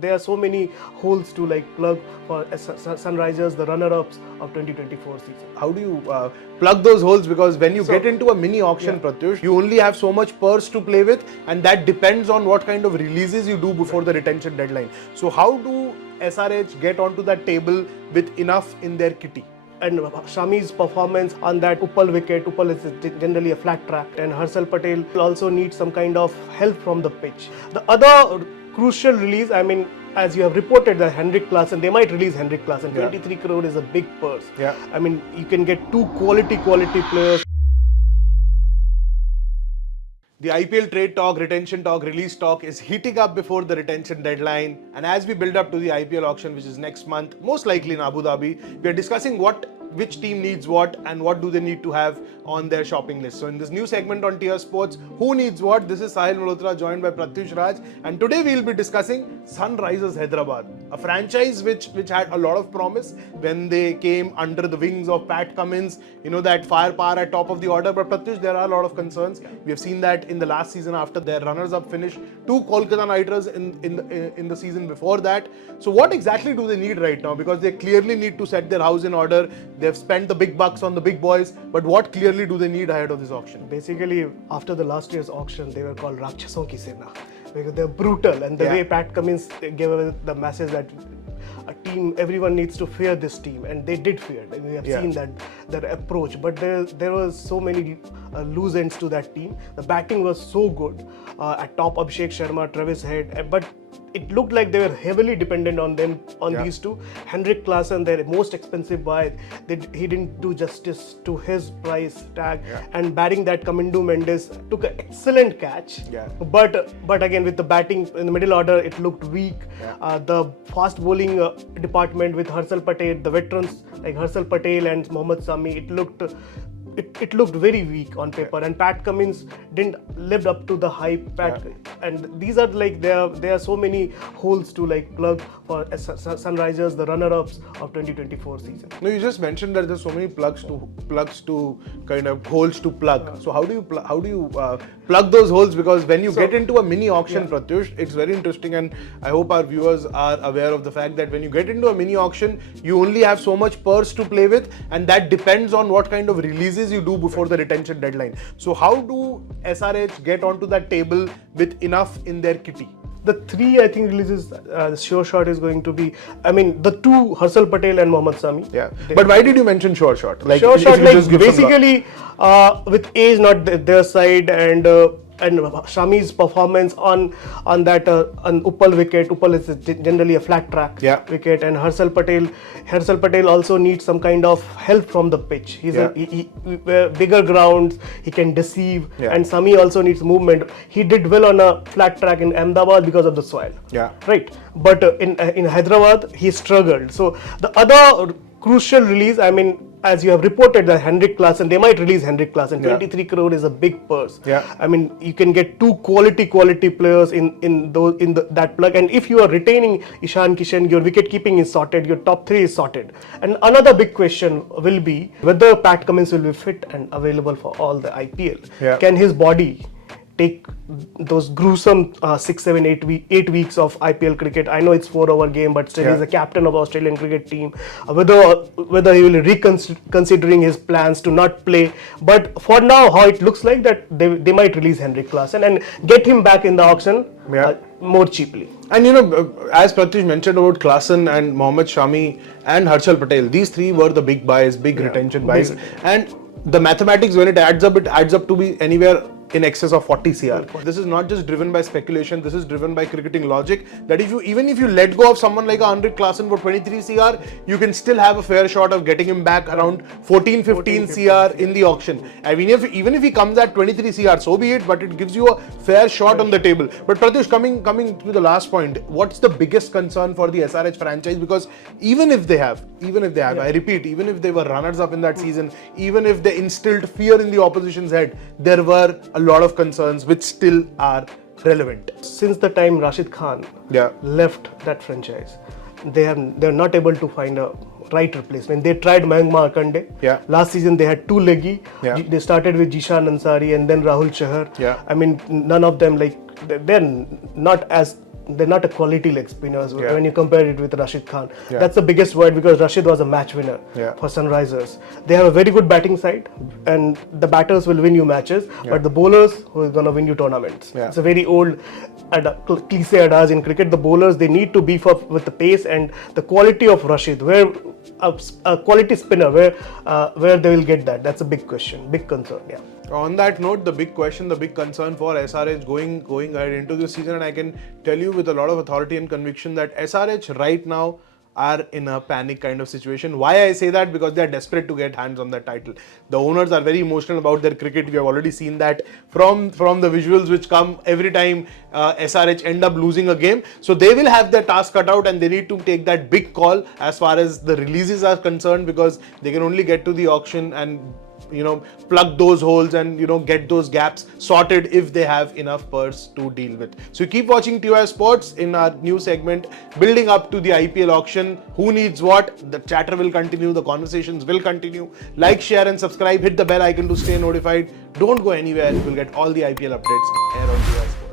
There are so many holes to plug for Sunrisers, the runner-ups of 2024 season. How do you plug those holes? Because when you get into a mini auction, Pratyush, you only have so much purse to play with, and that depends on what kind of releases you do before the retention deadline. So how do SRH get onto that table with enough in their kitty? And Shami's performance on that Uppal wicket, Uppal is generally a flat track, and Harshal Patel also needs some kind of help from the pitch. The other crucial release, as you have reported, that Henrik Klaasen, they might release Henrik Klaasen. 23 crore is a big purse. Yeah. You can get two quality players. The IPL trade talk, retention talk, release talk is heating up before the retention deadline. And as we build up to the IPL auction, which is next month, most likely in Abu Dhabi, we are discussing which team needs what and what do they need to have on their shopping list. So in this new segment on Tier Sports, who needs what? This is Sahil Malhotra joined by Pratyush Raj, and today we will be discussing Sunrisers Hyderabad, a franchise which had a lot of promise when they came under the wings of Pat Cummins, that firepower at top of the order. But Pratyush, there are a lot of concerns. We have seen that in the last season after their runners-up finish, 2 Kolkata Knight Riders in the season before that. So what exactly do they need right now? Because they clearly need to set their house in order. They've spent the big bucks on the big boys, but what clearly do they need ahead of this auction? Basically, after the last year's auction, they were called Rakshason Ki Sena, because they're brutal, and the way Pat Cummins gave away the message that a team, everyone needs to fear this team, and they did fear. We have seen that their approach, but there was so many loose ends to that team. The batting was so good at top, Abhishek Sharma, Travis Head, but it looked like they were heavily dependent on them, these two. Henrik Klaasen, their most expensive buy, he didn't do justice to his price tag. And batting that, Kamindu Mendes took an excellent catch. But again, with the batting in the middle order, it looked weak. The fast bowling department with Harshal Patel, the veterans like Harshal Patel and Mohammad Sami, it looked very weak on paper, and Pat Cummins didn't live up to the hype. And these are there are so many holes to plug for Sunrisers, the runner-ups of 2024 season. No, you just mentioned that there's so many plugs to kind of holes to plug. So how do you plug those holes? Because when you get into a mini auction, Pratyush, it's very interesting, and I hope our viewers are aware of the fact that when you get into a mini auction, you only have so much purse to play with, and that depends on what kind of releases you do before the retention deadline. So how do SRH get onto that table with enough in their kitty? The 3, I think, releases, the sure shot is going to be, the 2, Harshal Patel and Mohammad Sami. But why did you mention sure shot? Sure shot, basically, with age not their side, and Shami's performance on that on Uppal wicket. Uppal is generally a flat track wicket, and Harshal Patel also needs some kind of help from the pitch. He's bigger grounds, he can deceive, and Sami also needs movement. He did well on a flat track in Ahmedabad because of the soil. Right. But in Hyderabad, he struggled. So the other crucial release, as you have reported, that Henrik Klaasen, they might release Henrik Klaasen. 23 crore is a big purse. You can get 2 quality players in that plug, and if you are retaining Ishan Kishan, your wicket keeping is sorted, your top 3 is sorted. And another big question will be whether Pat Cummins will be fit and available for all the IPL. Can his body take those gruesome 6, 7, 8 weeks of IPL cricket? I know it's 4-hour game, but still he's the captain of the Australian cricket team. Whether he will reconsidering his plans to not play. But for now, how it looks like that they might release Henrik Klaasen and get him back in the auction more cheaply. And as Pratyush mentioned about Klaasen and Mohammad Shami and Harshal Patel, these 3 were the big buys, big retention buys. And the mathematics, when it adds up to be anywhere in excess of 40 CR. This is not just driven by speculation, this is driven by cricketing logic, that even if you let go of someone like Henrik Klaasen for 23 CR, you can still have a fair shot of getting him back around 14, 15 CR in the auction. Even if he comes at 23 CR, so be it, but it gives you a fair shot on the table. But Pratyush, coming to the last point, what's the biggest concern for the SRH franchise? Because even if they have, I repeat, even if they were runners-up in that season, even if they instilled fear in the opposition's head, there were a lot of concerns which still are relevant. Since the time Rashid Khan left that franchise, they're not able to find a right replacement. They tried Mayank Markande. Last season they had 2 leggy. They started with Jishan Ansari and then Rahul Chahar. None of them, they're not as they're not a quality leg spinners Yeah. when you compare it with Rashid Khan. Yeah. That's the biggest word because Rashid was a match winner Yeah. for Sunrisers. They have a very good batting side, and the batters will win you matches, but the bowlers who is gonna win you tournaments. Yeah. It's a very old cliche adage in cricket. The bowlers, they need to beef up with the pace and the quality of Rashid. Where a quality spinner, where they will get that? That's a big question, big concern. Yeah. On that note, the big question, the big concern for SRH going ahead into this season, and I can tell you with a lot of authority and conviction that SRH right now are in a panic kind of situation. Why I say that? Because they are desperate to get hands on that title. The owners are very emotional about their cricket. We have already seen that from the visuals which come every time SRH end up losing a game. So they will have their task cut out, and they need to take that big call as far as the releases are concerned, because they can only get to the auction and plug those holes and get those gaps sorted if they have enough purse to deal with. So keep watching TOI Sports in our new segment building up to the IPL auction. Who needs what? The chatter will continue, the conversations will continue. Like, share and subscribe, hit the bell icon to stay notified. Don't go anywhere, you'll get all the IPL updates here on TOI Sports.